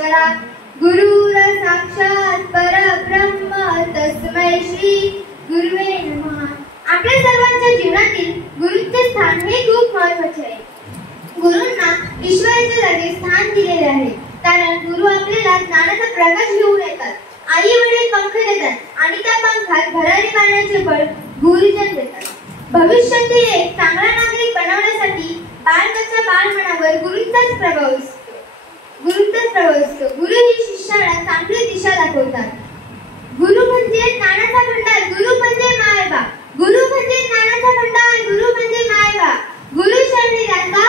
परमेश्वरा गुरुर साक्षात परब्रह्म तस्मै श्री गुरुवे नमः। आपल्या सर्वांच्या जीवनातील गुरुचे स्थान हे खूप महत्त्वाचे आहे। गुरूंना ईश्वराच्या जागी स्थान दिलेले आहे, कारण गुरु आपल्याला ज्ञानाचा प्रकाश घेऊन येतात। आई वडील पंख देतात आणि त्या पंखात भरारी मारण्याचे बळ गुरुजन देतात। भविष्यातील एक चांगला नागरिक बनवण्यासाठी बालकाच्या बालमनावर गुरूंचाच प्रभाव असतो। गुरु ही शिष्याला चांगली दिशा दाखवतात। गुरु म्हणजे ज्ञानाचा भंडार, गुरु म्हणजे मायबा, गुरु म्हणजे ज्ञानाचा भंडार, गुरु म्हणजे मायबा। गुरु शरणी जाता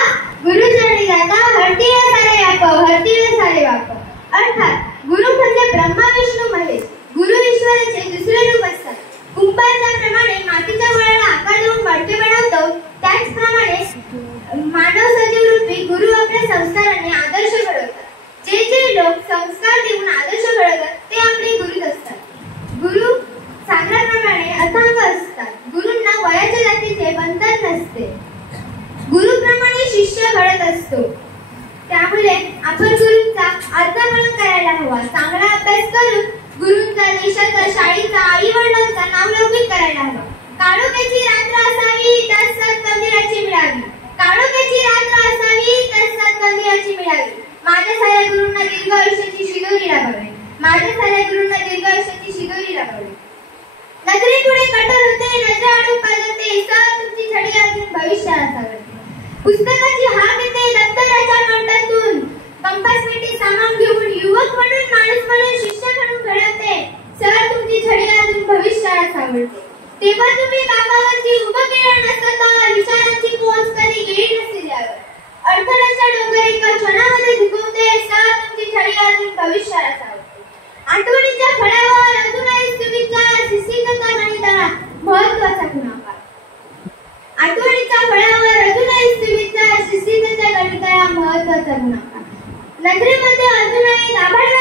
हरतीय सारे व्याप, हरतीय सारे व्याप। अर्थात गुरु म्हणजे ब्रह्मा विष्णू महेश। गुरु ईश्वराचे दुसरे रूप असतात। कुंभार ज्याप्रमाणे मातीच्या गोळ्याला आकार देऊन मडके बनवतो, त्याचप्रमाणे मानव सजीव रूपी गुरु आपल्या संस्काराने आदर्श घडवतात। जे लोक संस्कार देऊन आदर्श घडवतात ते आपले गुरुच असतात। गुरु सागराप्रमाणे अथांग असतात। गुरूंना वयाच्या जातीचे बंधन नसते। गुरुप्रमाणे शिष्य घडत असतो। त्यामुळे आपण गुरूंचा आदर करायला हवा। चांगला अभ्यास करून गुरूंचा, देशाचा, शाळेचा, आई वडिलांचा नावलौकिक करायला हवा। काळोख्याची रात्र असावी त्यात सत्कंदीराची मिळावी, काळोख्याची रात्र असावी त्यात सत्कंदीराची मिळावी। माझ्या साऱ्या गुरूंना दीर्घ आयुष्याची शिदोरी लाभावी, माझ्या साऱ्या गुरूंना दीर्घ आयुष्याची शिदोरी लाभावी। नजरे पुढे कठोर होते, नजर आडून पाजते, तुमची छडी अजून भविष्याला सावरते। पुस्तकाची हाक येते दप्तराच्या नोटातून, कंपास पेटी सामान घेऊन युवक म्हणून, माणूस म्हणून, शिष्य म्हणून घडवते, तुमची छडी अजून भविष्याला सावरते। तेव्हा तुम्ही बाबावरती उभं केलं नसता, विचारांची पोच कधी गेली नसती द्यावर। अडथळ्याच्या डोंगर एका क्षणामध्ये झुकवते, तुमची छडी अजून भविष्याला सावरते। आठवणीच्या फळ्यावर अजूनही सुविचार, शिस्तीचा गणिताला महत्त्वाचा गुणाकार। आठवणीच्या फळ्यावर अजूनही सुविचार, शिस्तीचा गणिताला महत्त्वाचा गुणाकार। नजरेमध्ये अजूनही दाभाडे